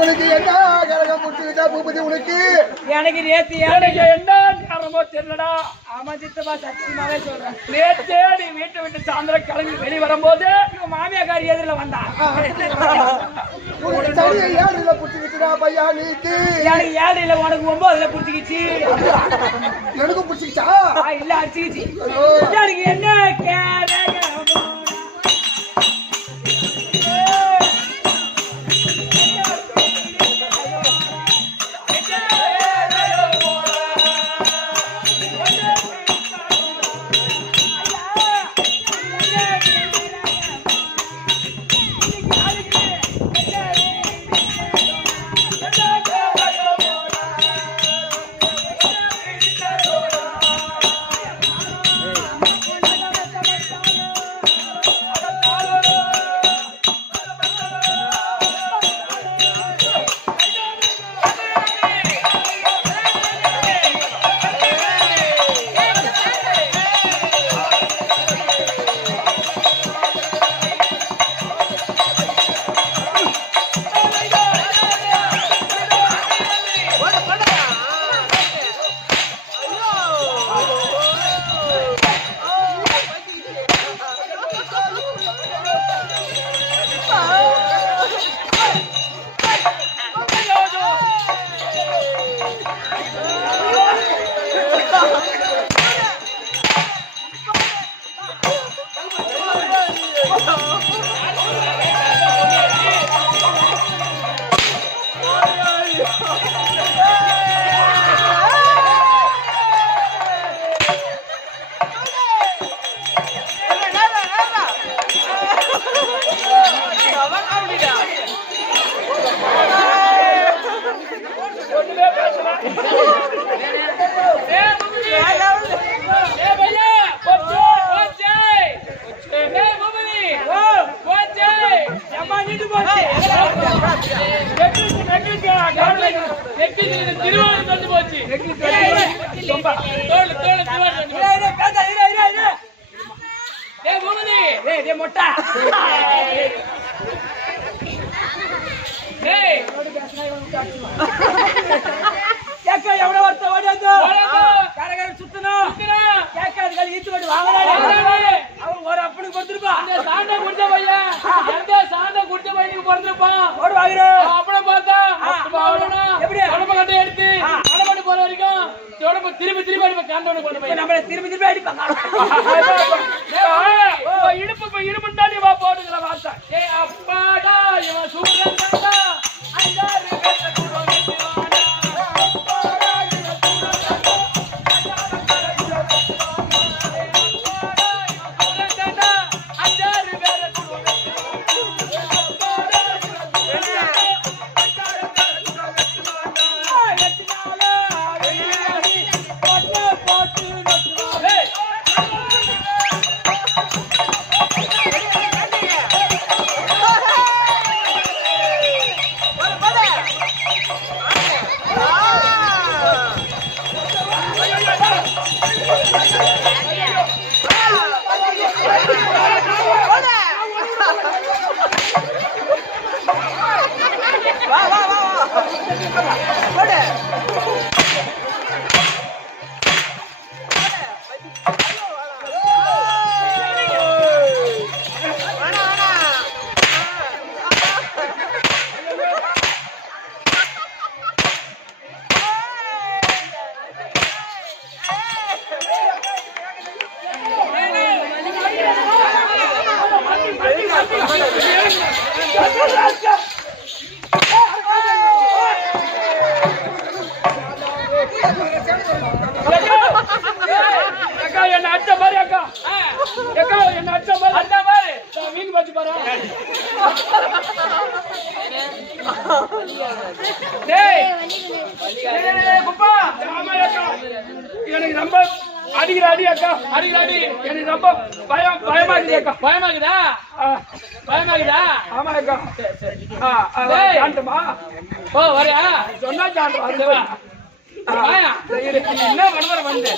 உனக்கு என்ன கரகம் முடிச்சுக்கிட்டா பூபதி உனக்கு? எனக்கு நேத்து என்ன நேரமோ தெரியலடா. ஆமா சித்தப்பா சத்தியமாவே சொல்றேன். நேத்தே நீ வீட்டை விட்டு சாயந்தரம் கிளம்பி வெளியே வரும்போது உங்க மாமியாக்காரி எதிரில வந்தா. உனக்கு சரியா 7 புடிச்சுக்கிட்டா பையா நீக்கு? எனக்கு 7 உனக்கு 9 புடிச்சுக்கிச்சு. எனக்கு புடிச்சுக்கிச்சா? இல்ல அடிச்சுக்கிச்சு. எனக்கு என்ன கேரகமோ மொட்டா எவ்வளவு வருத்த சுத்தணும் ஈத்து கொண்டு அவன் ஒரு அப்பனுக்கு கொடுத்துருப்பான். சாண்டை குடிச்ச பையன் சாண்டை குடிச்ச பையனுக்கு பிறந்திருப்பான். அப்பனை பார்த்தா எப்படி உடம்பு கட்டை எடுத்து அடமாடி போற வரைக்கும் உடம்பு திரும்பி திரும்பி அடிப்பா. காண்டவனுக்கு கொண்டு போய் நம்மள திரும்பி திரும்பி அடிப்பாங்க. இடுப்பு இருமுண்டாடி வா போட்டுக்கிற வார்த்தை. அப்பாடா இவன் சூரன் என்ன அச்ச மாதிரி அக்கா என்ன அச்ச மாதிரி அந்த மாதிரி மீன் வச்சு பாரு. எனக்கு ரொம்ப அடிக்கிற அடி அக்கா அடிக்கிற அடி எனக்கு ரொம்ப பயமாக்குது அக்கா. பயமாக்குதா? பயமாக்குதா? ஆமா அக்கா. ஓ வரையா சொன்னா சாண்டுவா. என்ன பண்ண போற வந்து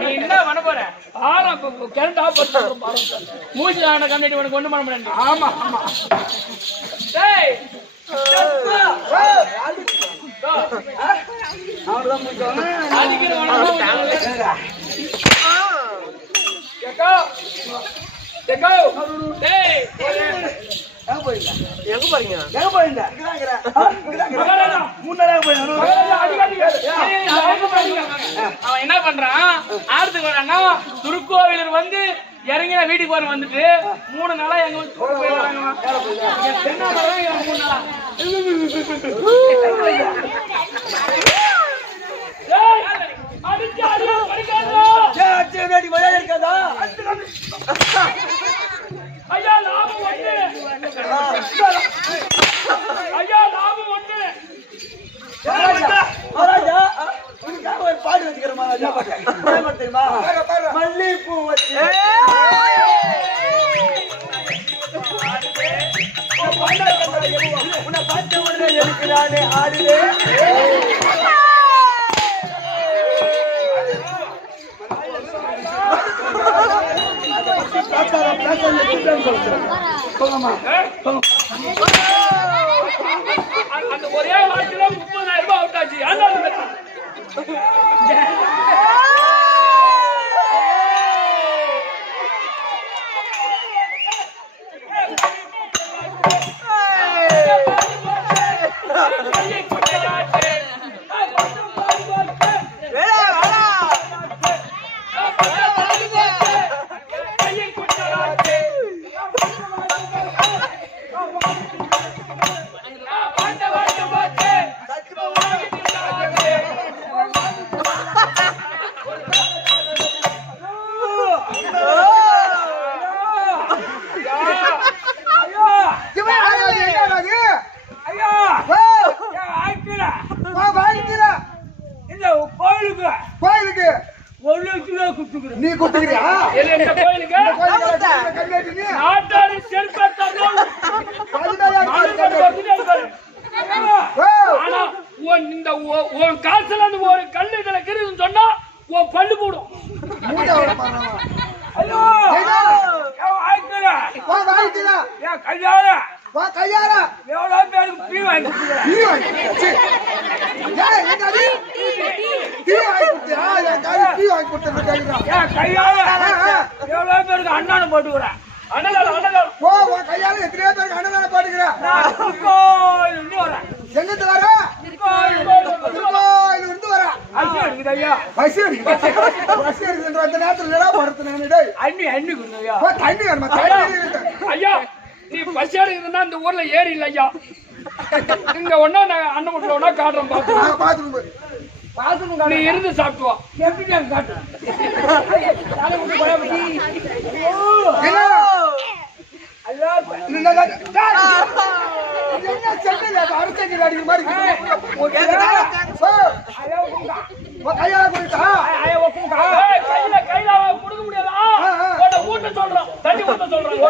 நீ என்ன பண்ண போற? மூச்சு கண்டிட்டு உனக்கு ஒண்ணு பண்ண முடியாது. ஆமா ஆமா எங்க போறீங்க? அவன் என்ன பண்றான்? ஆறுதுக்கு வரான்னா திருக்கோவிலூர் வந்து இறங்கின வீட்டுக்கு வர வந்துட்டு 3 நாளா எங்க வந்து போயிடுறாங்க. 3 நாளா ஐயா லாபம் ஒண்ணு. ஐயா லாபம் ஒண்ணு. பாடு வச்சுக்கிறோமா தெரியுமா? மல்லிகைப்பூ வச்சு உன்னை பார்த்த உடனே எனக்கு நானே ஆடுவேன். அந்த ஒரே வாட்டில 30,000 ரூபாய் அவுட் ஆச்சு. கோயிலுக்கு 1,00,000 ரூபாய் கொடுத்துக்கிறேன். நீ கொடுத்துக்கிறியா? கோயிலுக்கு நாட்டாரி செருப்பத்தாலும் ஆனா உன் காசுல ஒரு கல்லு இதுல கிருதுன்னு சொன்னா உன் பல்லு போடும். கையார எவ்வளவு பேருக்கு பீ வாங்கி கையால எவ்வளவு பேருக்கு அண்ணான்னு போட்டுக்கிறேன். கையால எத்தனையோ பேருக்கு அண்ணன் போட்டுக்கிறேன். எங்கிட்டு வர திருக்கோயில் இருந்து வர அரிசி எடுக்குது ஐயா. பசி எடுக்குன்ற அந்த நேரத்துல அண்ணி அண்ணி கொடுங்க ஐயா. தண்ணி வேணுமா? ஐயா நீ பசி எடுக்குதுன்னா இந்த ஊர்ல ஏறி இல்லை ஐயா. இங்க ஒன்னா அண்ணன் வீட்டுல ஒன்னா காட்டுறோம் பாத்து நீ இருந்து சாப்பிட்டுவா. எப்படி காட்டு கையில கொடுக்க முடியாதா? ஊட்ட சொல்றோம், தண்ணி ஊட்ட சொல்றோம்.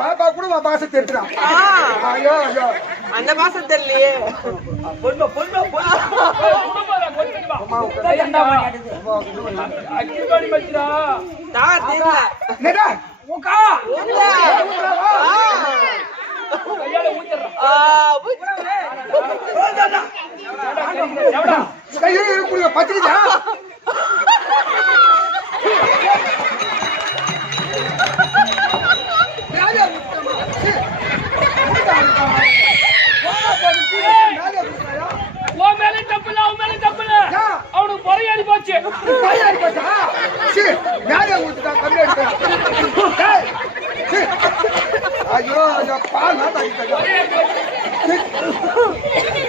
பாப்பா கூட பாச தெரிஞ்சான். அந்த பாசம் தெரியலையே. பத்திரிக்கா அவனுக்கு பொறையாடி போச்சு. ஐயோ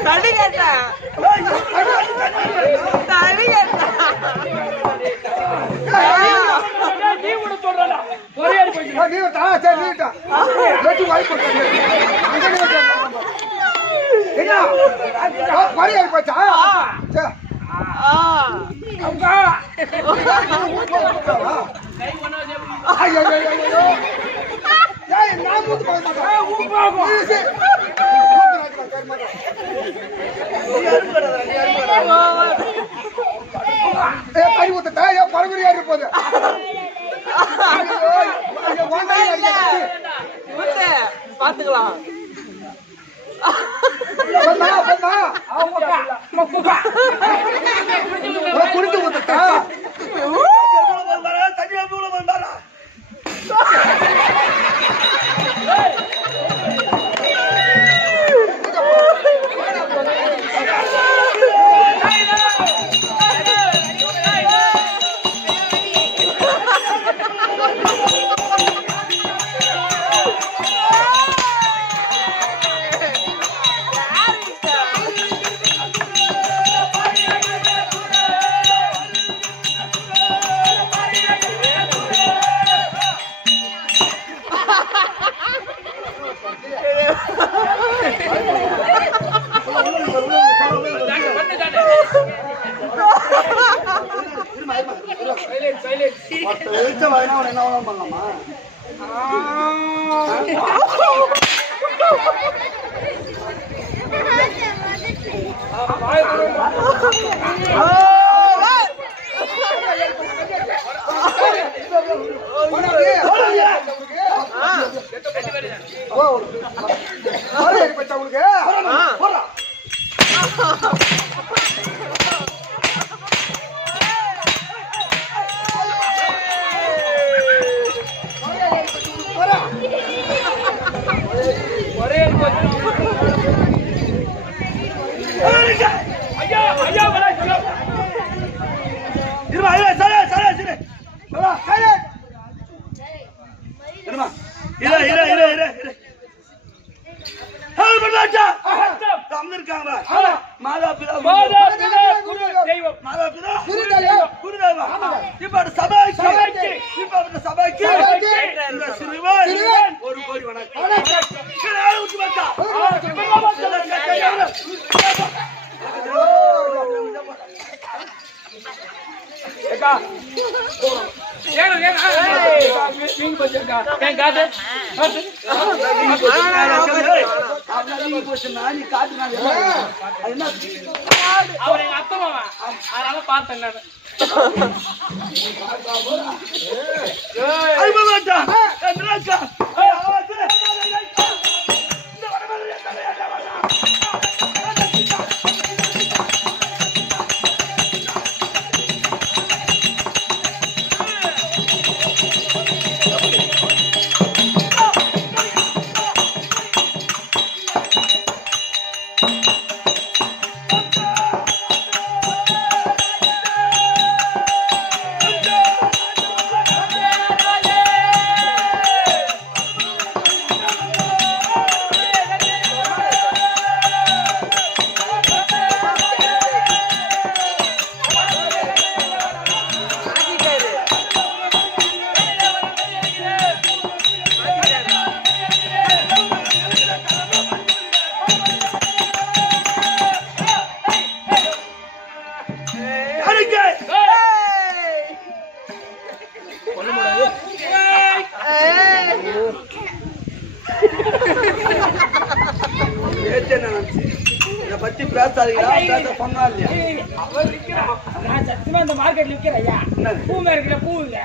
தடி கேட்டா தடி கேட்டா வெட்டி வாய் போட்டாங்க. அங்கனே வச்சாங்க. என்ன? பரியா போச்சா? சே. அம்மா. கை பண்ணா எப்படி? ஐயோ ஐயோ ஐயோ. ஏய் நான் மூட்டு போய் மாட்டேன். ஊப்பாகும். கறி ஊத்தட்டா ஏன் பரம்பரையா இருப்போது பாத்துக்கலாம் குடிச்சு ஊத்தட்டா தனியா வந்தாரா பண்ணலாமா அவர் எங்க அத்தமாவா அதனால பார்த்தேன் நான் பத்தி பேசாதீங்க சொன்னா நான் சத்தியமா இந்த மார்க்கெட்ல விக்கிறேன் ஐயா பூ மேற்கிற பூ இல்ல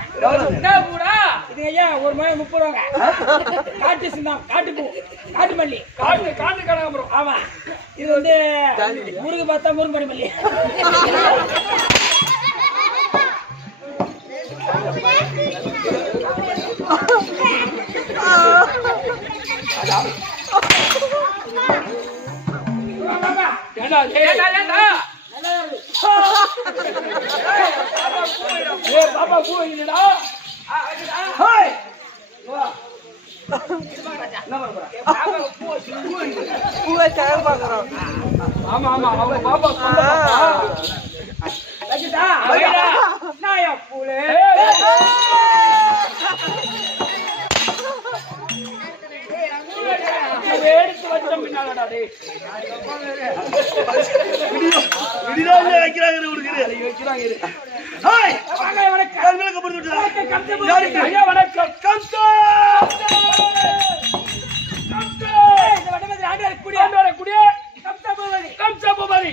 என்ன பூடா இது ஐயா ஒரு மணி 30 ரூபாங்க காட்டு சின்னம் காட்டு பூ காட்டு மல்லி காட்டு காட்டு கனகாம்பரம் ஆமா இது வந்து முருகு பார்த்தா முருங்கடி மல்லி பாப்பா பூ இல்லடா ஆமா ஆமா அவங்க பாப்பா பூலே விடிதாலே வைக்கிறாங்க உனக்கு வைக்கிறாங்க. ஹாய் வாங்க வணக்கம். கண்களுக்கு புடிச்சுடா. கம்சா யாருக்கு? ஐயா வணக்கம். கம்சா கம்சா இந்த வடமதுரை ஆண்டவர் குடியே கம்சா பூபதி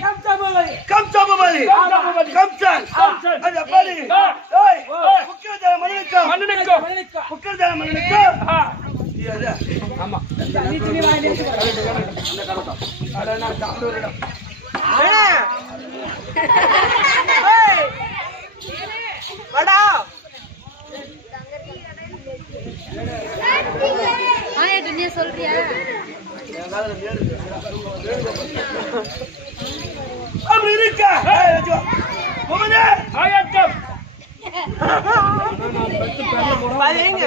கம்சன் அது பாரு. ஏய் முக்கியதா மண்ணுக்கு முக்கியதா மண்ணுக்கு. ஆமா நீ துணி வாங்கி அட நான் சாப்பிடுறேன். வாடா ஆயாட்ட நீ சொல்றியா? அப்படி இருக்க. ஏய் ராஜு போமனே ஆயத்தம் பாருங்க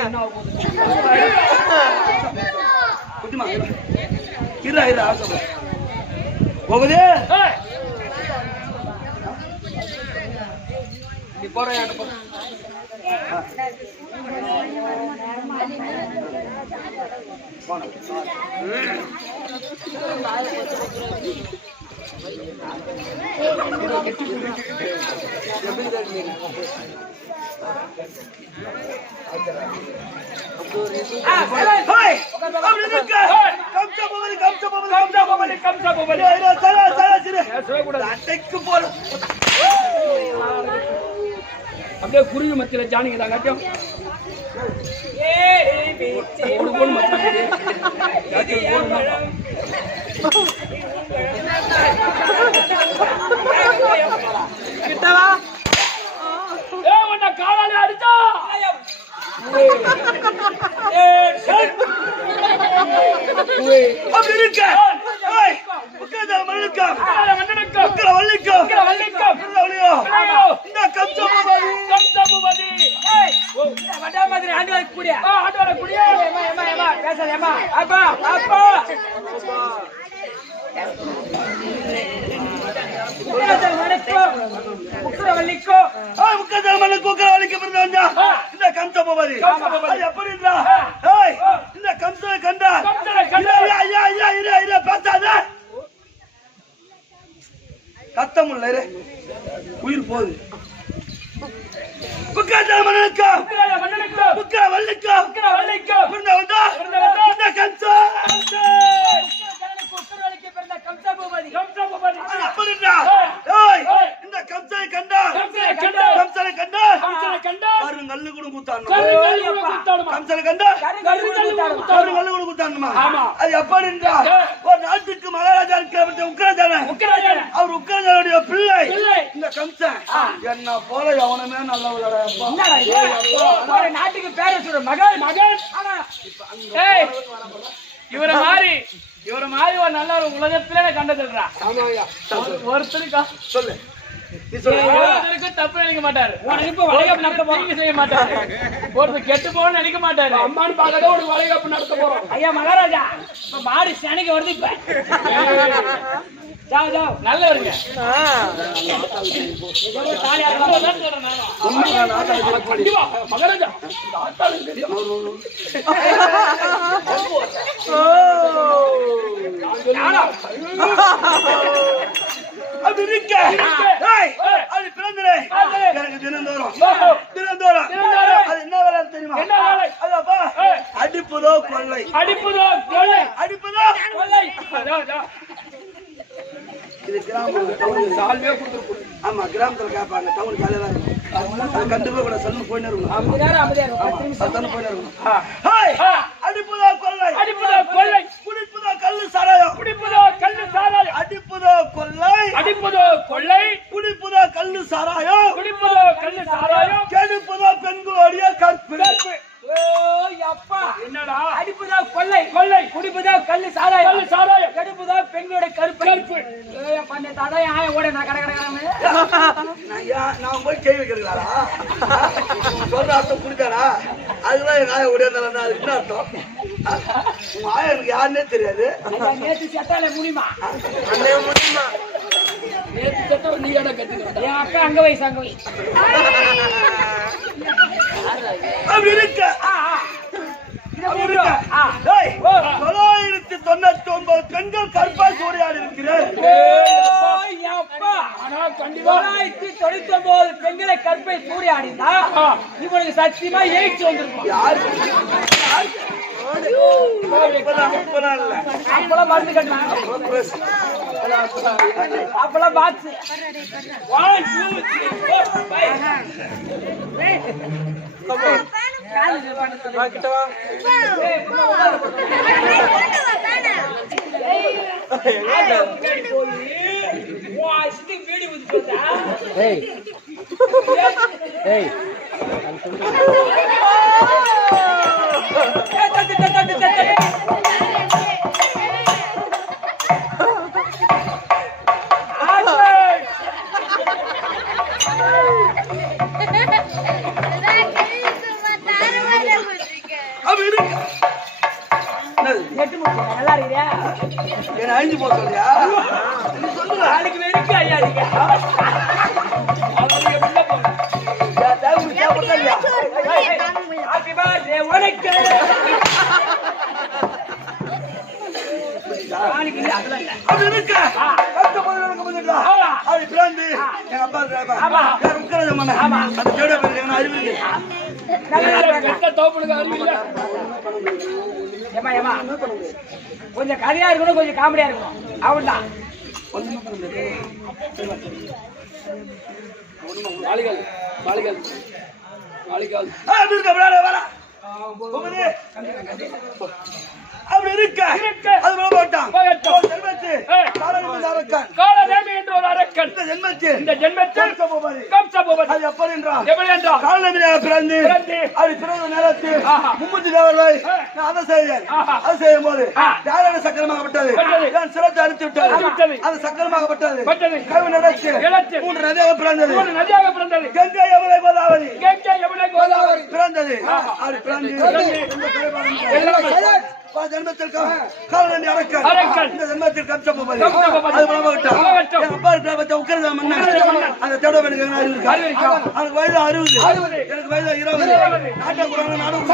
குட்டிமா இரு ஆசை போகுதே. ஏய் நீ போறே அங்க போ. ஹாய் அப்படி இருக்க. கம்சா போகுது. சரா சிறு அட்டைக்கு போற. அப்படியே குருவி மத்தியில ஜானிங்க தான் கட்டும். கிட்டவா உன்னை காலாலே அடிச்சா அப்படி இருக்க. ஹாய் முக்கியதா மண்ணுக்கு முக்கிய வள்ளிக்கு இந்த கம்சா பூபதி வடமதுரை ஆண்டவர் குடியே பேசாதேம்மா. அப்பா உக்கரவல்லிக்கோ முக்கியதா மண்ணுக்கு முக்கிய வள்ளிக்கு பிறந்தவன்டா இந்த கம்சா போவாரு. அது எப்படின்றா? ஹாய் இந்த கம்சனை கண்டா ஐயா பார்த்தாத கத்தமுல்ல உயிர் போகுது. முக்கியதா மண்ணுக்கு முக்கிய வள்ளிக்கு பிறந்தவன்டா இந்த கம்சா. அப்படின்றா? ஏய் இந்த கம்சனை கண்டா கல்லு கூட குத்தானுமா? கம்சனை கண்டா கல்லு கூட குத்தானுமா? அது எப்படின்றா? ஒரு நாட்டுக்கு மகாராஜா இருக்கிற உக்கிரதான அவர் உக்கிரதானுடைய பிள்ளை இந்த கம்சன். என்ன போல எவனுமே நல்லவளடா. நாட்டுக்கு பேர சொல்ற மகன் இவர மாதிரி ஒரு நல்ல ஒரு உலகத்திலே கண்டதுடா. ஒருத்தருக்கா சொல்லு நீ சொல்லு. ஒருத்தருக்கு தப்பு நினைக்க மாட்டாரு. இப்ப வளைகாப்பு நடத்த போறீங்க செய்ய மாட்டாரு. ஒருத்தர் கெட்டு போகணும்னு நினைக்க மாட்டாரு. அம்மான்னு பார்க்கறத ஒரு வளைகாப்பு நடத்த போறோம். ஐயா மகாராஜா இப்ப மாடு சனைக்கு வருது. இப்ப ஜாவ் நல்லவருங்க. மகாராஜா அப்படி இருக்க. அது பிறந்ததே எனக்கு தினந்தோறும் அது என்ன வேலை தெரியுமா? அதப்பா அடிப்பதோ கொள்ளை இது கிராமம் சால்வே கொடுத்துருக்கு. ஆமா கிராமத்துல கேட்பாங்க. டவுன் காலையில தான் இருக்கும். அது கண்டிப்பா கூட சல்லு போயின்னு இருக்கும். போயின்னு இருக்கும். அடிப்பதோ கொள்ளை குடிப்பதோ கல்லு சாராயம் அடிப்பதோ கொள்ளை குடிப்பதோ கல்லு சாராயம் கெடுப்பதோ பெண்களுடைய கற்பு. அப்பா என்னடா அடிப்புதா கொள்ளை குடிப்புதா கல்லு சாராயம் கெடுப்புதா பெண்களோட கருப்பு. பண்ண தடை ஆய ஓட நான் நான் போய் கேள்வி கேட்கிறாரா? சொல்ற அர்த்தம் குடிக்காரா? அதுதான் என் ஆய ஓடியாந்தாலும் அது என்ன அர்த்தம்? உங்க ஆய எனக்கு யாருன்னே தெரியாது. நேற்று செத்தால முடியுமா? நேற்று செத்த நீ ஏடா கத்துக்க. என் அக்கா அங்க வயசு அப்படி இருக்க. 9,999 999 பெண்கள் கற்பால் சூறையாடி இருக்கிறேன். 999 பெண்களை கற்பை சூறையாடினா இவனுக்கு சத்தியமா எயிட்ஸ் வந்திருக்கும். அப்பெல்லாம் மருந்து கட்டுறாங்க, அப்பெல்லாம் பாக்ஸ். நல்லா இருக்கியா? என்ன அழிஞ்சு போக சொல்றியா? நாளைக்கு வெறுக்கு ஐயா நீங்க. ஹாப்பி பர்த்டே உனக்கு. நாளைக்கு இல்ல, அதெல்லாம் இல்ல. அப்படி இருக்க அப்படி பிராந்து எங்க அப்பா உட்கார அந்த தேட பேர் அறிவு ஏமா ஏமா கொஞ்சம் கதையா இருக்கணும், கொஞ்சம் காமெடியா இருக்கணும். அவன்தான் அப்படி இருக்க அது போட்டான். இந்த ஜென்மத்தில் அது எப்படி என்றால் காலநிலையாக பிறந்து அப்படி பிறந்த நேரத்தில் மும்மூர்த்தி தேவர்களை அதை செய்யும் போது யாரோட சக்கரமாகப்பட்டது நான் சிரத்தை அடித்து விட்டது. அது சக்கரமாகப்பட்டது கல்வி நடத்தி 3 நதியாக பிறந்தது. கங்கை யமுனை கோதாவரி பிறந்தது. அப்படி பிறந்து ஜென்மத்தில் காலனி அரக்கன் இந்த ஜென்மத்தில் கம்சபதி அது பலமாகட்டும் உட்கரத மன்னன் அந்த தேட எனக்கு வயது 60, எனக்கு வயது 20. நாட்டை கூடாது நாடும்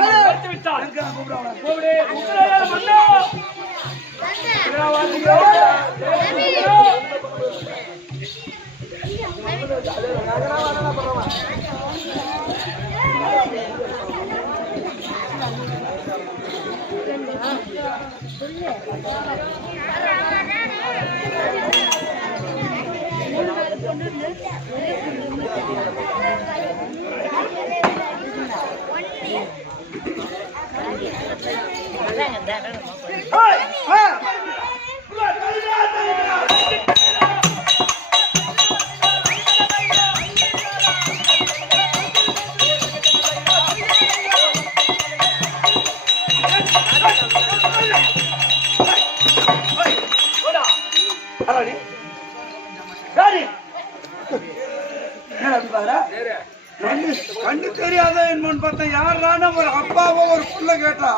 கண்டு தெரியாத என்னன்னு பார்த்தா யாரான ஒரு அப்பாவோ ஒரு புள்ள கேட்டா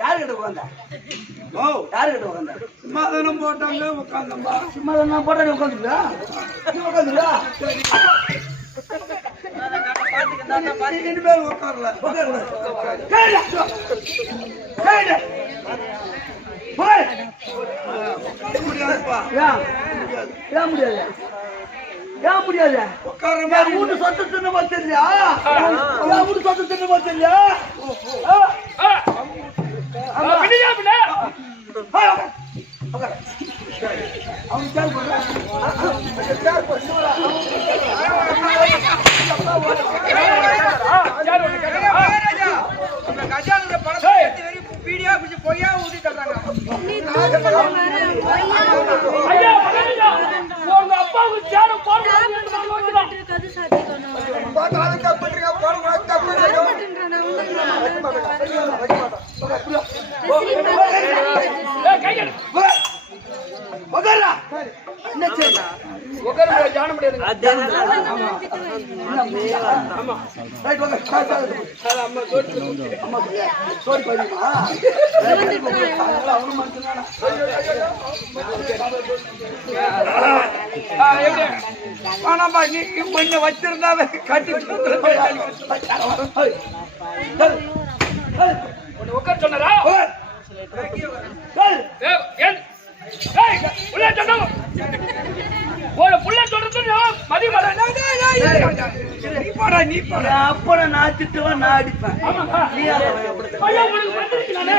யாரு கிட்ட உட்காந்த? ஓ யாரு கிட்ட உட்காந்த? சும்மாதானம் போட்டாங்க உட்காந்தம்பா. சும்மாதானம் போட்டாங்க உட்காந்துங்களா? உட்காந்துங்களா? ரெண்டு பேரும் உட்காரல. முடியாது ஏன் முடியாது? வீட்டு சொத்து தின்னு பார்த்தியா? வீட்டு சொத்து தின்னு பார்த்தியா? பொய்யா ஊதி தர்றாங்க. உங்க அப்பாவுக்கு சேரம் போட்டு கொஞ்சம் வச்சிருந்தாவே கட்டி உட்கார சொன்னாரா? ஒரு புள்ள சொல்றது மதியம் நீ போடா அப்ப நான் திட்டுவேன் நான் அடிப்பேன்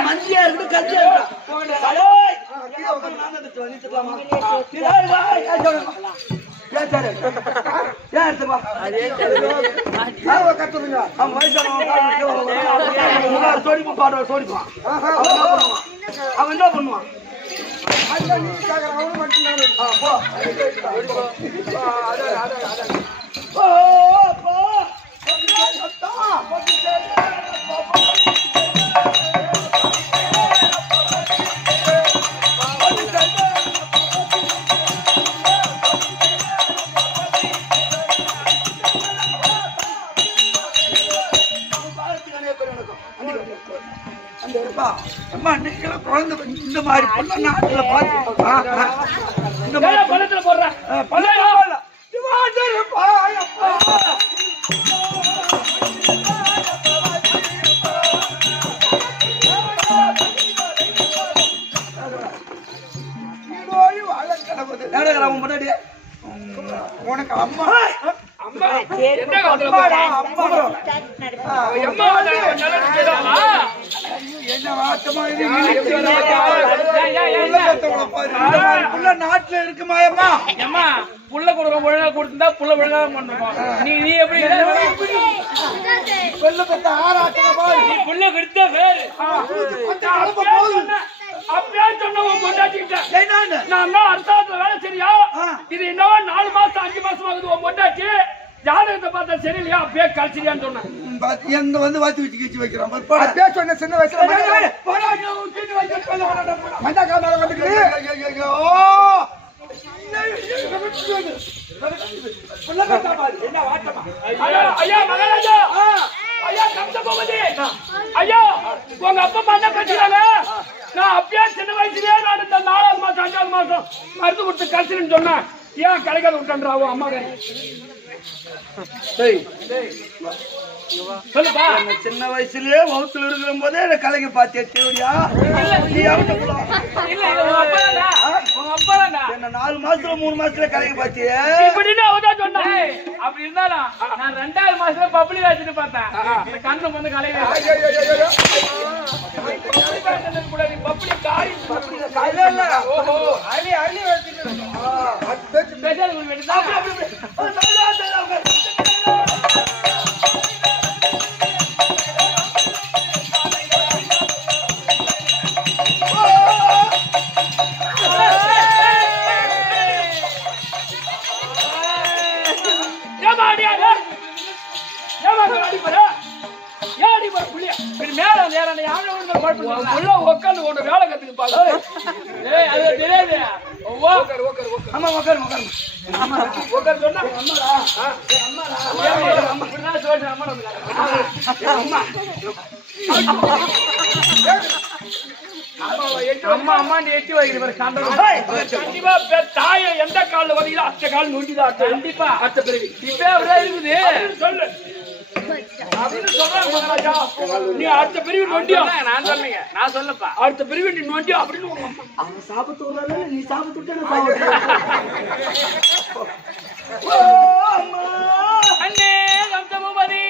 மந்தியா இருக்கு கத்தியா அவன் என்ன பண்ணுவான் குழந்தை இந்த மாதிரி நாட்டுல பாத்து இந்த மாதிரி பழத்துல போடுறேன் முன்னாடி உனக்கு அம்மா நாட்டுல இருக்குமாயம்மா புள்ள கொடுக்க ஒழுங்கா கொடுத்துருந்தா புள்ள ஒழுங்கா பண்ணுவோம் நீ எப்படி நீ புள்ள கொடுத்த பேரு அப்பயே சொன்னவன் கொண்டாட்டிக்கிட்டேன் நான் தான் அர்த்தத்துல வேலை சரியா இது என்னவோ 4 மாசம் 5 மாசம் ஆகுது உன் கொண்டாட்டி ஜாதகத்தை பார்த்தா சரியில்லையா அப்பயே கழிச்சிரியான்னு சொன்னேன் எங்க வந்து வாத்தி வச்சு கீச்சு வைக்கிறான் அப்பயே சொன்ன சின்ன வயசுல ஐயா மகாராஜா ஐயா கம்சபதி ஐயா உங்க அப்பா அம்மா என்ன பேசுறாங்க நான் அப்பயே சின்ன வயசுலயே நான் இந்த 4வது மாசம் 5வது மாசம் மருந்து கொடுத்து கழிச்சிருன்னு சொன்னேன் ஏன் கிடைக்காத விட்டான்றாவோ அம்மா சொல்லுப்பா சின்ன வயசுலயே வகுத்துல இருக்கிற போதே என்ன கலைக்கு பாத்தியா தேவடியா என்ன 4 மாசத்துல 3 மாசத்துல கலைக்கு பாத்தியா இப்படின்னு அவதான் சொன்னேன் அப்படி இருந்தாலும் நான் 2வது மாசத்துல பப்ளிக் ஆச்சுட்டு பார்த்தேன் கண்ணு வந்து கலையில பப்ளிக் காரி ஓஹோ அள்ளி அள்ளி உட்காந்து ஒன்று வேலை கத்துக்கு பாரு அது தெரியாது அம்மா அம்மா எட்டி வைக்கிற கண்டிப்பா தாய எந்த காலில் வந்தீங்களோ அத்த கால் நுண்டிதான் கண்டிப்பா அத்த பிறகு இப்ப அப்படியே இருக்குது சொல்லு அப்படின்னு சொல்றாங்க மகாராஜா நீ அடுத்த பிரிவு நோண்டியோ நான் சொன்னீங்க நான் சொல்லப்பா அடுத்த பிரிவு நீ நோண்டியோ அப்படின்னு அவன் சாப்பிட்டு வர்றாரு நீ சாப்பிட்டு அண்ணே கம்சபதி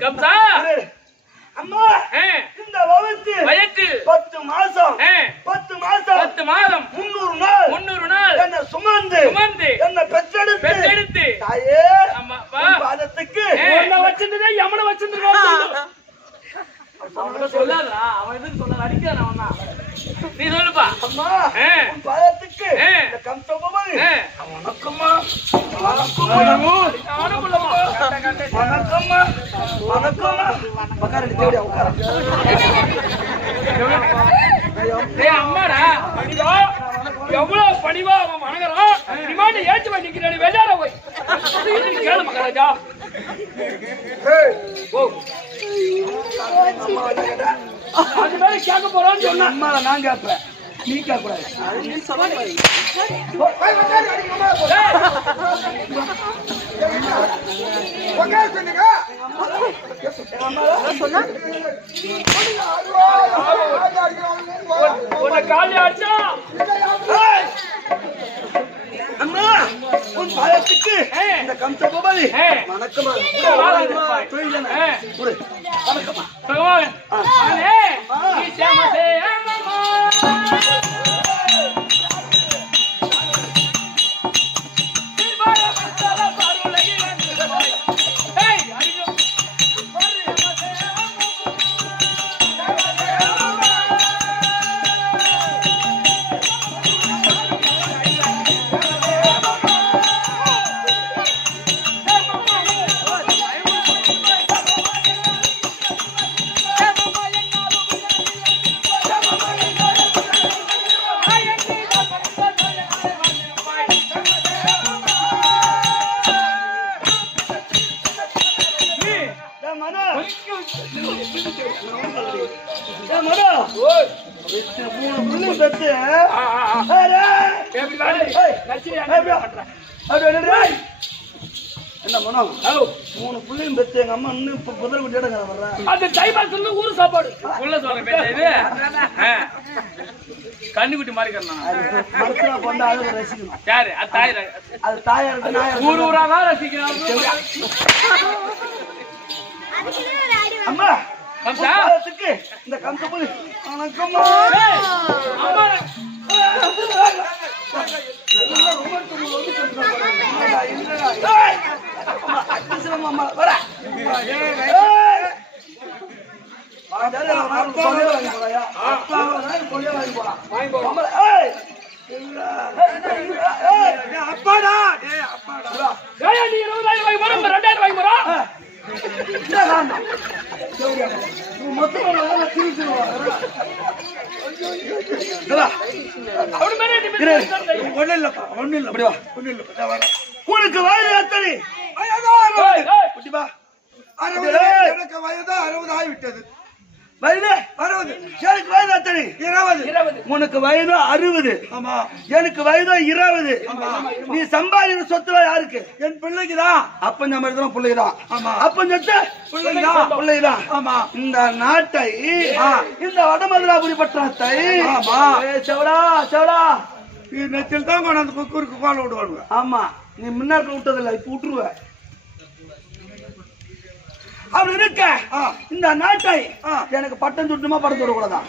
கம்சா அம்மா இந்த வயத்தில் 10 மாதம் 300 நாள் என்ன சுமந்து என்ன பெற்றெடுத்து தாயே பாதத்துக்கு வச்சிருந்ததே யமனை வச்சிருந்தா சொல்லாதா அவன் எதுக்கு சொல்லாத அடிக்கிறான் அவன் தான் நீ சொல்லுப்பா அம்மா பாதத்துக்கு கம்சபதி வணக்கம்மா அம்மாடா எவ்வளவு பணிவா அவன் வணங்குறான் ஏச்சு நிக்கிறான் வெள்ளார போய் கேளு மகாராஜா அது மாதிரி கேட்க போறோம்னு சொன்னா அம்மாவை நான் கேட்பேன், நீ கேட்கக்கூடாது. உன்னை காலி ஆச்சா ஏய்! அம்மா, உன் பாயத்துக்கு இந்த கம்ச கோபாலி வணக்கமா தொழில் ஒரு வணக்கமா பகவான் ஆனே நீ சேம சேமமா சிவாய மஸ்தல பாருலகி ஏய் அடியோ என்ன மனம்? 3 புள்ளையும் பெத்து எங்க அம்மா இன்னும் இப்ப புதர் குட்டியோட வர்றேன். அது தைபாசல்ல ஊரு சாப்பாடு உள்ள சொல்ற பேச்ச இது கண்ணுக்குட்டி மாதிரி கறணும் மனசுல கொண்டு அழகு ரசிக்கணும். யாரு அது தாய் அது தாயா இருக்கு நாயா ஊர் ஊரா தான் ரசிக்கிறாங்க. அம்மா கம்சா பாயத்துக்கு இந்த கம்ச புலி வணக்கம்மா. அம்மா அப்பாடா ஏய் நீ 20000 வாங்கி போறோம் 2000 வாங்கி போறோம் அவரு மேல ஒண்ணு இல்லப்பா, ஒண்ணு இல்ல, அப்படி வா, ஒண்ணு இல்ல, உனக்கு வயது எத்தனை? குட்டிப்பா, 60. எனக்கு வயது 60 ஆகிவிட்டது. வயது 60. எனக்கு வயது எத்தனை? 20. உனக்கு வயது 60. ஆமா. எனக்கு வயது 20. நீ சம்பாதிக்கிற சொத்துல யாருக்கு? என் பிள்ளைக்குதான். அப்பன் சம்பாதிக்கிற பிள்ளைக்குதான். ஆமா. அப்பன் சொத்து பிள்ளைக்குதான். ஆமா. இந்த நாட்டை, இந்த வடமதுராபுரி பட்டணத்தை, ஆமா, செவடா செவடா நெச்சில் தான் கொண்டாந்து குறுக்கு கோல விடுவாங்க. ஆமா, நீ முன்னாடி விட்டதில்ல, இப்ப விட்டுருவ. அப்படி இருக்க இந்த நாட்டை எனக்கு பட்டம் சுட்டுமா படம் தொடக்கூடாதான்.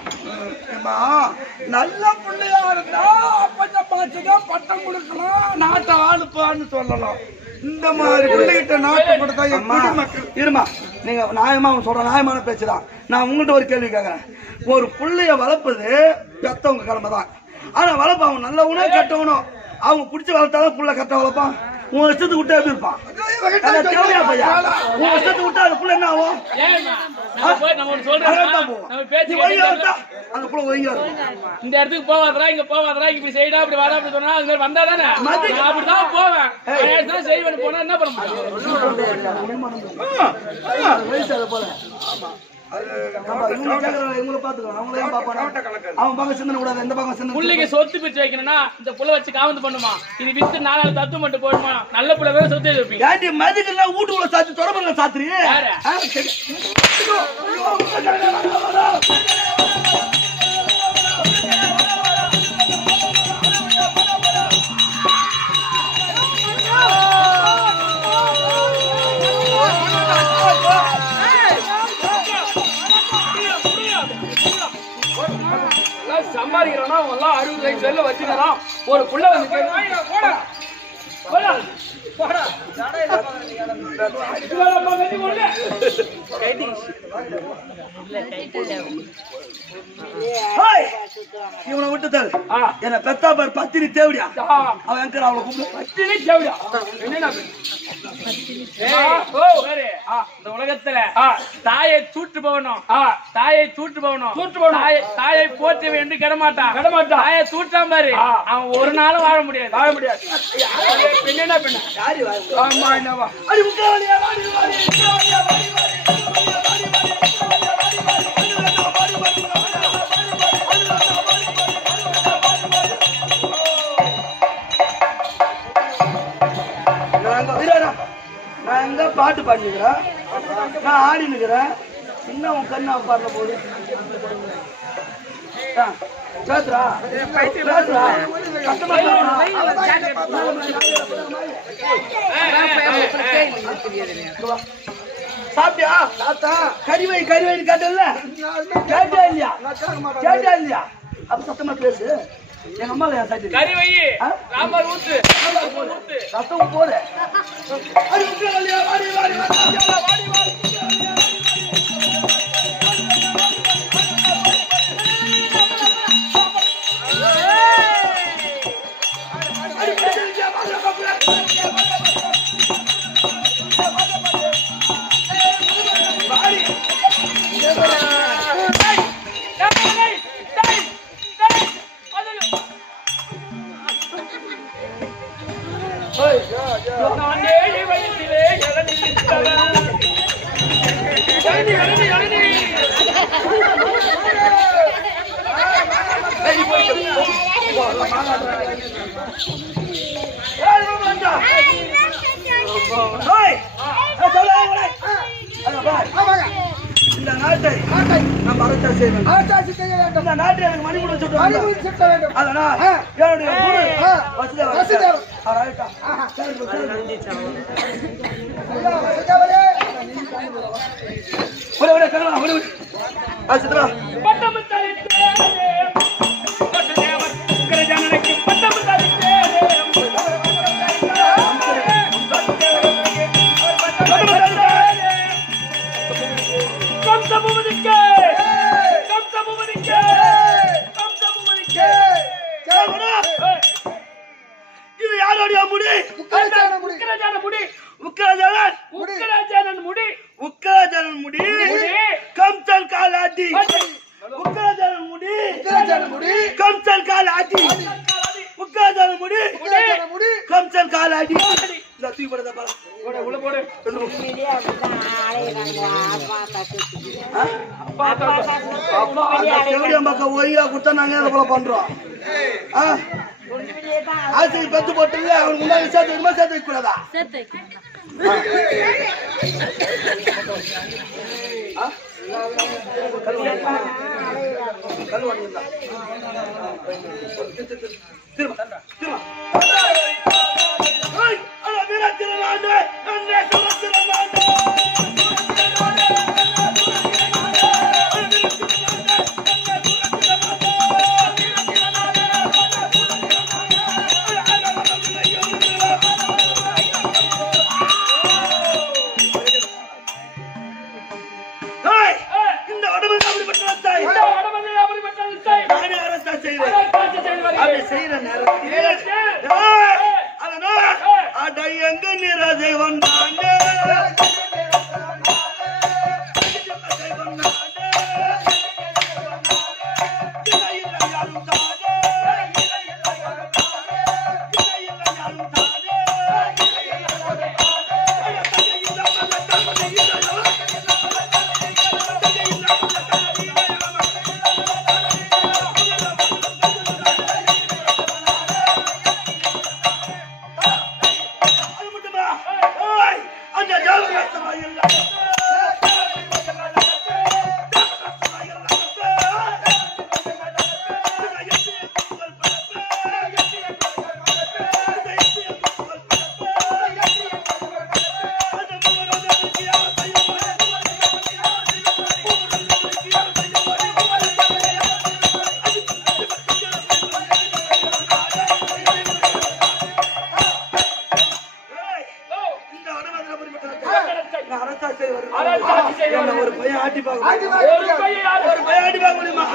நல்ல பிள்ளையா இருந்தா அப்ப பாச்சுதான் பட்டம் கொடுக்கலாம், நாட்டை ஆளுப்பான்னு சொல்லலாம். இந்த மாதிரி பிள்ளைகிட்ட நாட்டை கொடுத்தா மக்கள் இருமா. நீங்க நியாயமா சொல்ற நியாயமான பேச்சுதான். நான் உங்கள்கிட்ட ஒரு கேள்வி கேட்கறேன். ஒரு பிள்ளைய வளர்ப்பது பெத்தவங்க கடமை தான். ஆனா வளர்ப்ப அவன் நல்லவனோ கெட்டவனோ அவங்க பிடிச்சி வளர்த்தாதான் புள்ள கரெக்டா வளர்ப்பான். உன் இஷ்டத்துக்கு விட்டா எப்படி இருப்பான்? உன் இஷ்டத்துக்கு விட்டா அந்த புள்ள என்ன ஆகும்? அந்த புள்ள ஒழுங்கா இருக்கும். இந்த இடத்துக்கு போவாதரா இங்க போவாதரா இப்படி செய்யடா இப்படி வாடா அப்படி சொன்னா அது வந்தா தானே அப்படிதான் போவேன். செய்வேன் போனா என்ன பண்ண முடியும்? போல சொத்து பிரிச்சு வைக்கணும்னா இந்த புள்ள வச்சு காவந்து பண்ணுமா? இது வித்து 4 தத்து மட்டும் போடுமா? நல்ல புள்ள சொத்து வைப்பீங்க. மதிக்கெல்லாம் வீட்டுக்குள்ள சாத்தி தொடர்பு சாத்திரி சம்பாதிக்கிறோம்னா எல்லாம் 60 வயசுல வச்சுக்கிறான். ஒரு புள்ள வந்து இவனை விட்டுத்தாரு. என்ன பெத்தா பாரு பத்தினி தேவடியா அவன் எங்க அவளை கூப்பிடு பத்தினி தேவடியா. இந்த உலகத்துல தாயை தூட்டு போகணும், தாயை தூட்டு போகணும், தாயை போற்ற வேண்டி கிடமாட்டான். தாயை தூட்டாம பாரு, அவன் ஒரு நாளும் வாழ முடியாது. பெண்ணா பெண்ணா யாரு ஆமா என்னவா அடி முக்காவலியா வாடி வாடி முக்காவலியா வாடி வாடி நான் எங்க பாட்டு பாடிக்கிறேன், நான் ஆடி நிக்கிறேன், இன்னும் உன் கண்ணு பாடுற போது பேசுறா பேசுறா சாப்பிட்டியா? சாப்பிட்டா கறிவை கறிவைன்னு கேட்டல, கேட்டா இல்லையா? கேட்டா இல்லையா? அப்ப சத்தமா பேசு. எங்க அம்மா கறி வை ராமர் ஊத்து ரத்தம் போற இந்த நாட்டை நம்ம அரசாட்சி செய்ய வேண்டும். இந்த நாட்டை எனக்கு மணிமுடி சுட்ட வேண்டும். அதனால் என்னுடைய ஊரு வசுதேவர் இது யாருடைய முடி? உக்கராஜானன் முடி கம்சன் காலாட்டி உக்கராஜானன் முடி கம்சன் காலாட்டி உக்கராஜானன் முடி கம்சன் காலாட்டி தூக்கி போடுறத பாரு உள்ள போடு மக்கள் ஒய்யா கொடுத்தா நாங்க அதை போல பண்றோம். ஆசை பத்து போட்டு அவனுக்கு முன்னாடி சேர்த்து வைக்குமா சேர்த்து வைக்க கூடாதா? செய்யற நேரத்தில் அட எங்க நிறதை வந்தாங்க ஒரு பையன் ஆட்டி பார்க்க முடியுமா?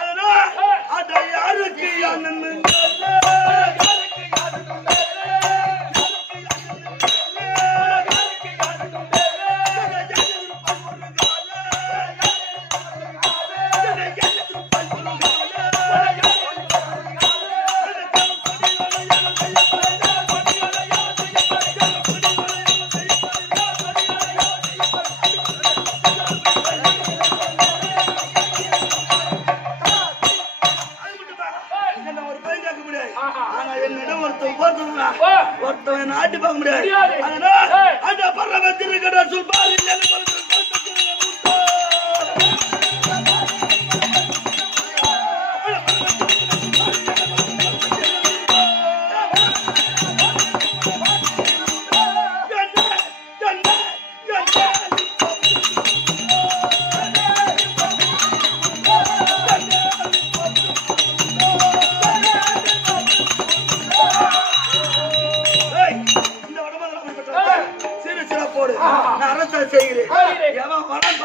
அதனால யாருக்கு மத்தவன் நாட்டு பார்க்க முடியாது முடியாது. அதனால அந்த பரமத்தில் இருக்கிற சொல்பாரி போடு நான் அரசாங்கம் செய்கிறேன் எவன் வரான்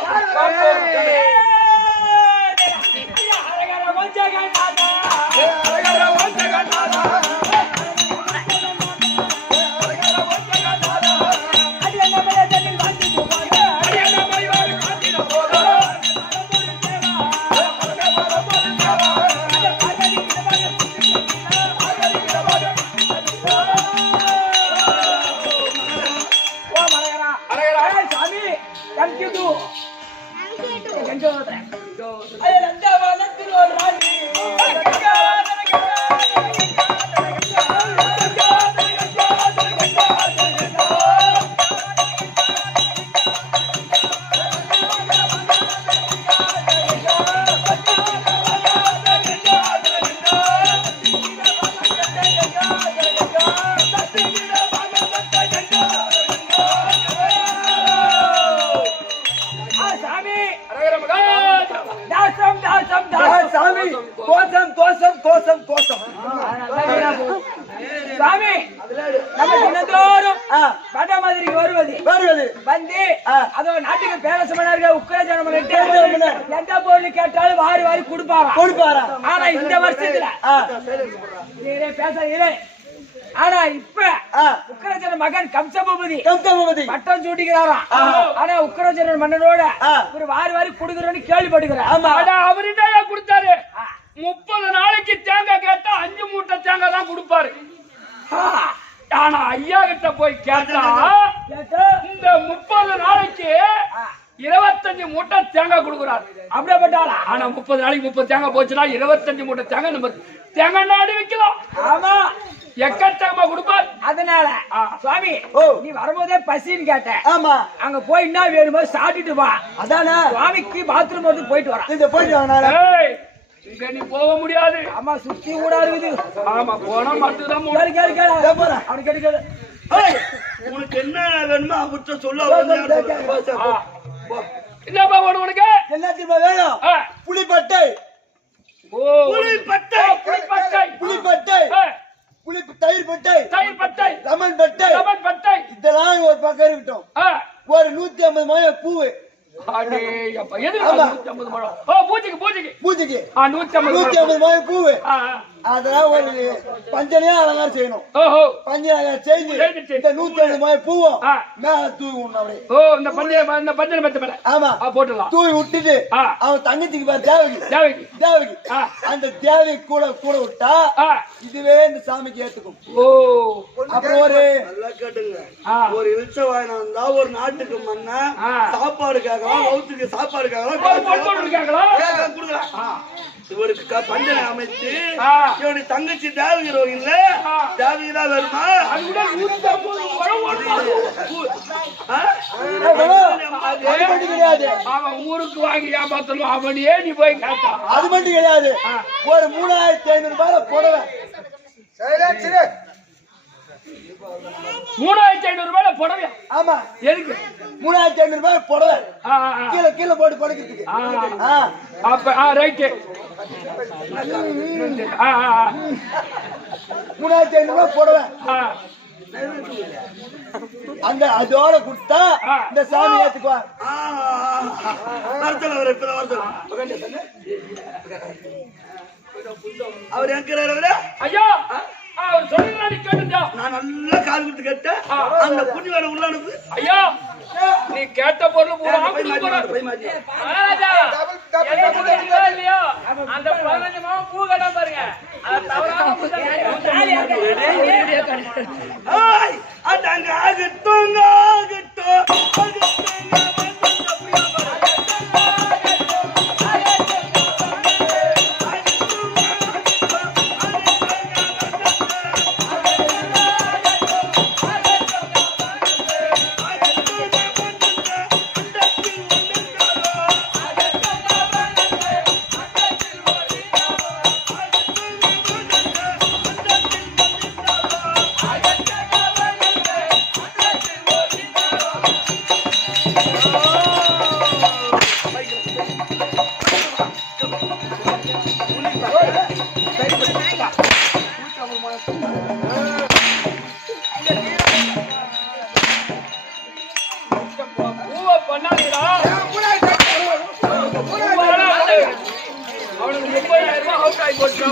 சாமி நம்ம தினந்தோறும் வட மாதிரிக்கு வருவது வந்து அதோ நாட்டுக்கு பேரரசு மன்னர்கள் உக்ரைன் எந்த பொருள் கேட்டாலும் வாரி வாரி கொடுப்பாரா ஆனா இந்த வருஷத்துல பேச ஆனா இப்ப உக்ரஜன மகன் கம்சபூபதி பட்டம் சூட்டிக்கிறாராம் ஆனா உக்ரஜன மன்னனோட ஒரு வாரி வாரி கொடுக்குறோன்னு கேள்விப்பட்டுக்கிறார் அவருடைய கொடுத்தாரு 30 நாளைக்கு தேங்காய் கேட்டா 5 மூட்டை தேங்காய் தான் கொடுப்பாரு ஆனா ஐயா கிட்ட போய் கேட்டா இந்த 30 நாளைக்கு 25 மூட்டை தேங்காய் கொடுக்குறாரு அப்படியேப்பட்டாளா ஆனா 30 நாளைக்கு 30 தேங்காய் போச்சுன்னா 25 மூட்டை தேங்காய் நம்ம தேங்காய் நாடு வைக்கலாம் ஆமா எக்கச்சக்கமா கொடுப்பார் அதனால சுவாமி நீ வரும்போதே பசின்னு கேட்ட ஆமா அங்க போய் என்ன வேணுமோ சாப்பிட்டுட்டு வா அதானே சுவாமிக்கு பாத்ரூம் வந்து போயிட்டு வரேன் போயிட்டு வாங்க இங்க நீ போக முடியாது ஆமா சுத்தி கூட இருக்குது ஆமா போனா மட்டும்தான் அவனுக்கு கேளு உனக்கு என்ன வேணுமோ அவர்கிட்ட சொல்ல என்னப்பா வேணும் உனக்கு எல்லாத்தையும் வேணும் புளிப்பட்டை புளிப்பட்டை புளிப்பட்டை புளிப்பட்டை தயிர் பட்டை லெமன் பட்டை இதெல்லாம் ஒரு பக்கம் இருக்கட்டும் ஒரு 150 மழை பூவு பூஜைக்கு 150 மழை பூவு அதெல்லாம் ஒரு பஞ்சனையா அலங்காரம் செய்யணும் பஞ்சனை அலங்காரம் செஞ்சு இந்த 150 மழை பூவும் மேல தூவி விடணும் ஆமா தூவி விட்டுட்டு அவன் தங்கச்சிக்கு பாரு தேவைக்கு அந்த தேவை கூட விட்டா இதுவே இந்த சாமிக்கு ஏத்துக்கும் அப்புறம் ஒரு நல்லா கேட்டுங்க ஒரு இழுச்ச வாயினா இருந்தா ஒரு நாட்டுக்கு மண்ணா சாப்பாடுக்காக சாப்பாடுக்காக இவருக்கு பஞ்சனை அமைச்சு இவனுடைய தங்கச்சி தேவகிரோகில்ல தேவகிதா வருமா அவன் ஊருக்கு வாங்கி ஏமாத்தணும் அவனையே நீ போய் கேட்டான் அது மட்டும் கிடையாது ஒரு 3500 ரூபாய் போடுவேன் 3500 ரூபாய் புடவை ஆமா எதுக்கு 3500 ரூபாய் புடவை கீழே போட்டு படுக்கிறதுக்கு அப்ப ரைட் 3500 ரூபாய் புடவை அந்த அதோட கொடுத்தா இந்த சாமி ஏத்துக்குவார் அவர் எங்கிறாரு ஐயா நான் நல்லா கால் கொடுத்து கேட்டேன் அந்த புண்ணி வேலை உள்ள அனுப்பு ஐயா நீ கேட்ட பொருள் அந்த 15 மாவு பூ கட்டா பாருங்க அங்க ஆகட்டும் அவுட் ஆகி போச்சு.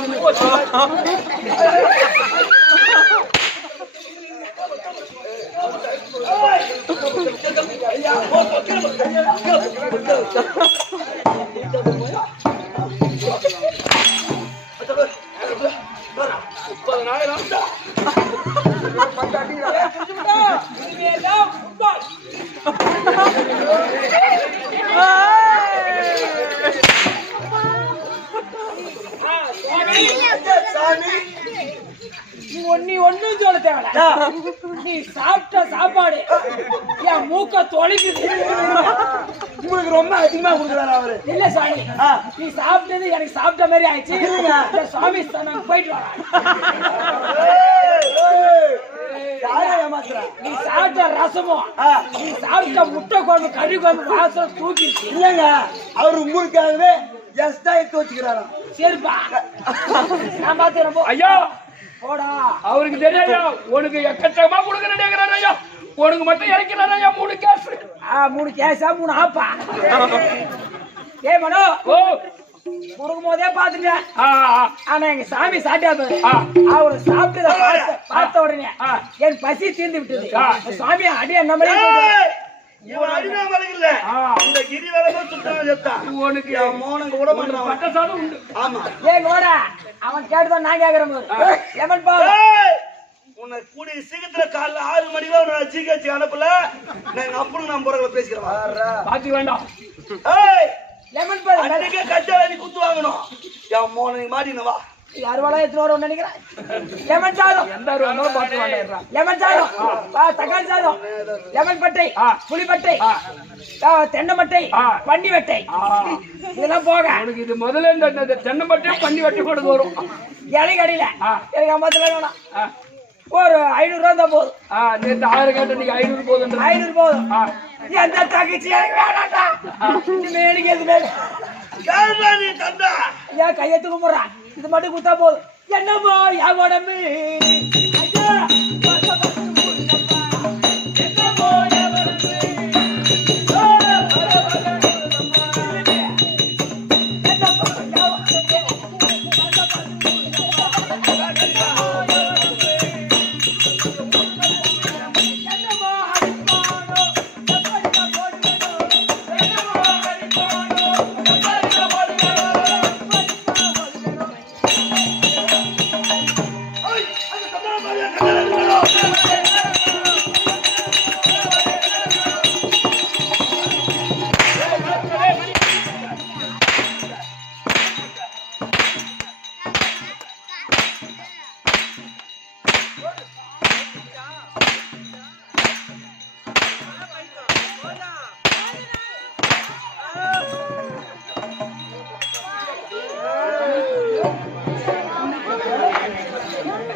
நீ ஒண்ணும் சொல்ல தேவையில்ல. நீ சாப்பிட்ட சாப்பாடு என் மூக்க தொலைக்குது. உங்களுக்கு ரொம்ப அதிகமா கொடுக்குறாரு அவரு. இல்ல சாமி, நீ சாப்பிட்டது எனக்கு சாப்பிட்ட மாதிரி ஆயிடுச்சு. இந்த சுவாமி ஸ்தானம் போயிட்டு வர. நீ சாப்பிட்ட ரசமும் நீ சாப்பிட்ட முட்டை குழம்பு கறி குழம்பு வாசம் தூக்கிடுச்சு. இல்லைங்க, அவரு உங்களுக்காகவே எக்ஸ்ட்ரா எடுத்து வச்சுக்கிறாரா? சரிப்பா, நான் பாத்துக்கிறேன். ஐயா போடா, அவருக்கு தெரியா உனக்கு எக்கச்சக்கமா கொடுக்கறேன் ஐயா. உனக்கு மட்டும் இறக்கிறார் ஐயா 3 கேஸ். 3 கேஸா 3 ஆப்பா. ஏ மனோ, ஓ கொடுக்கும் போதே பாத்துட்டேன். ஆனா எங்க சாமி சாப்பிட்டாரு. அவரு சாப்பிட்டு பார்த்த உடனே என் பசி தீர்ந்து விட்டது. சாமி அடி என்ன இந்த கிரி வேலை சுத்தம் உனக்கு மோனங்க கூட பண்றான். பட்டசாலும் உண்டு. ஆமா, ஏன் கூட அவன் கேட்டுதான் நான் கேக்குறேன். லெமன் பா, உன்னை கூடிய சீக்கிரத்துல காலைல 6 மணிக்கு உன்னை ஜிஹெச் அனுப்பல. நான் அப்புறம் நான் போறவங்களை பேசிக்கிறேன். பாத்து வேண்டாம். லெமன் பா, அன்னைக்கே கச்சால நீ குத்து வாங்கணும். என் மோனங்க மாட்டினவா யாருவாடா எடுத்து வரோம் நினைக்கிறேன். லெமன் சாதம் எந்த ரூபாயும் பாத்து வேண்டாம். லெமன் சாதம், தக்காளி சாதம், லெமன் பட்டை, புளி பட்டை, தென்னை மட்டை, பன்னி வெட்டை, இதெல்லாம் போக உனக்கு இது முதல்ல இந்த தென்னம்பட்டையும் பண்ணி வெட்டி கொடுத்து வரும். இலை கடையில எனக்கு 50 வேணும். ஒரு 500 ரூபா தான் போதும். நேற்று 1000 கேட்ட நீங்க 500 போதும். 500 போதும். எந்த தகச்சி எனக்கு வேணாண்டா. எனக்கு எதுவுமே நீ தந்தா ஏன் கையெழுத்து கும்பிடுறான். இது மட்டும் கொடுத்தா போதும். என்னமோ என் உடம்பு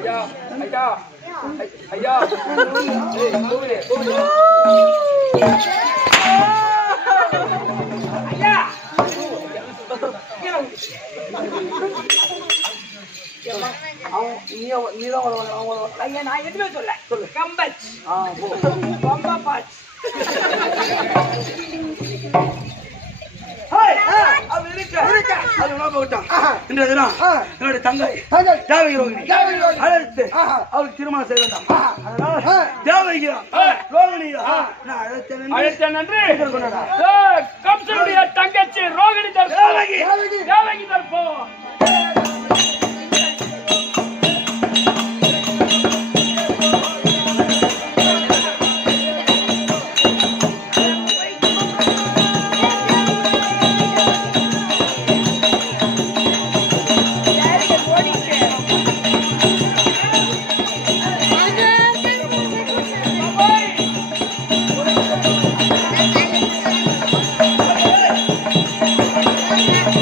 ஐயா ஐயா ஐயா நான் எதுவுமே சொல்ல. கம்பச் பம்பா பாச் என்னுடைய தங்கை தேவகி ரோகிணி அழைத்து அவளுக்கு திருமணம் செய்ய வேண்டாம். அதனால தேவகி ரோகிணியா நான் அழைத்தேன் என்று கம்சனுடைய தங்கச்சி ரோகிணி தேவகி தற்போம். Thank you.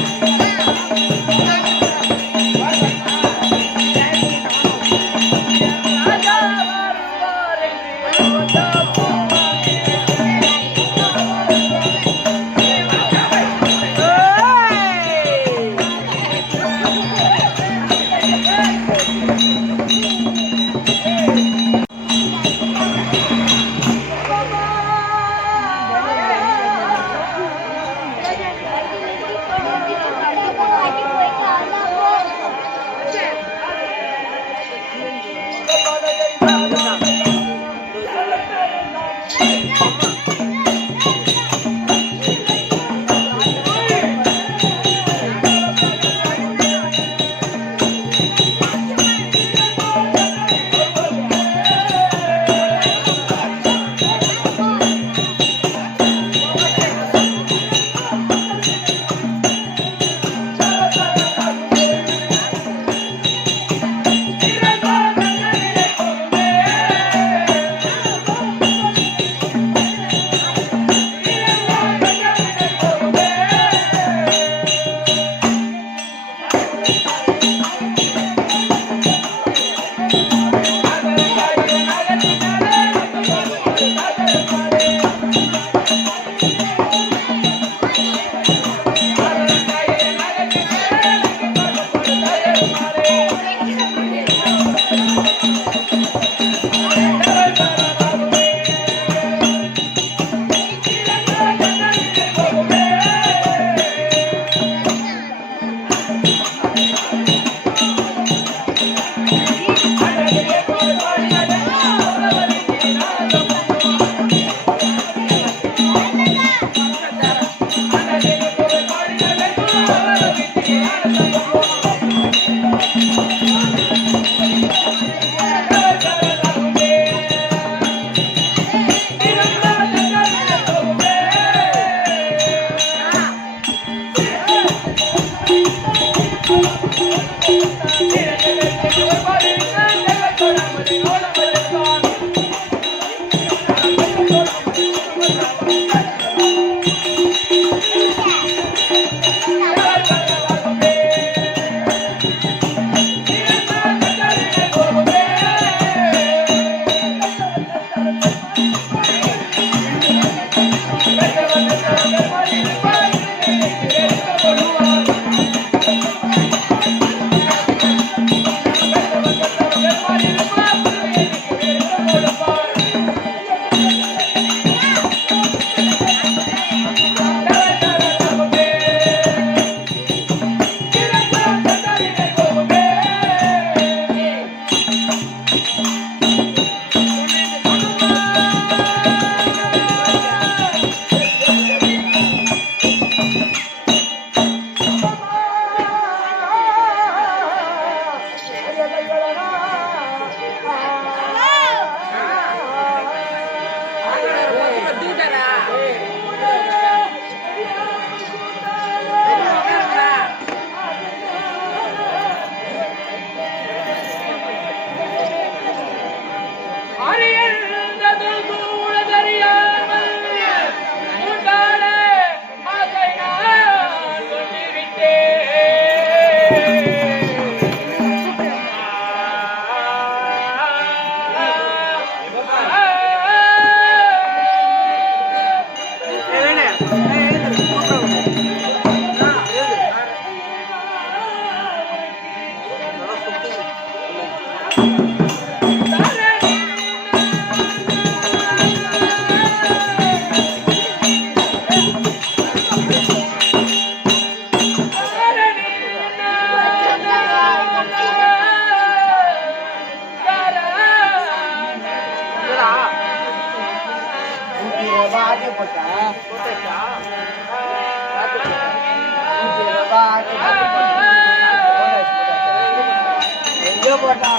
எங்க போட்டா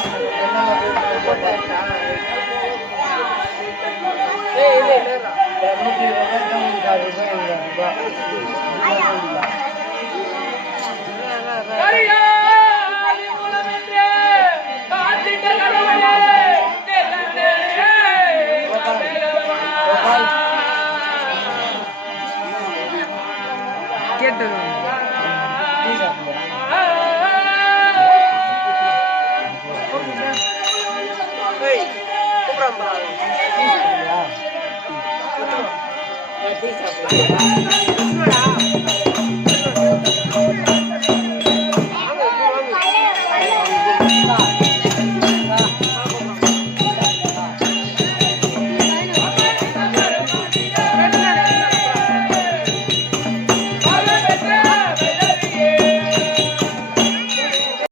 கேட்டு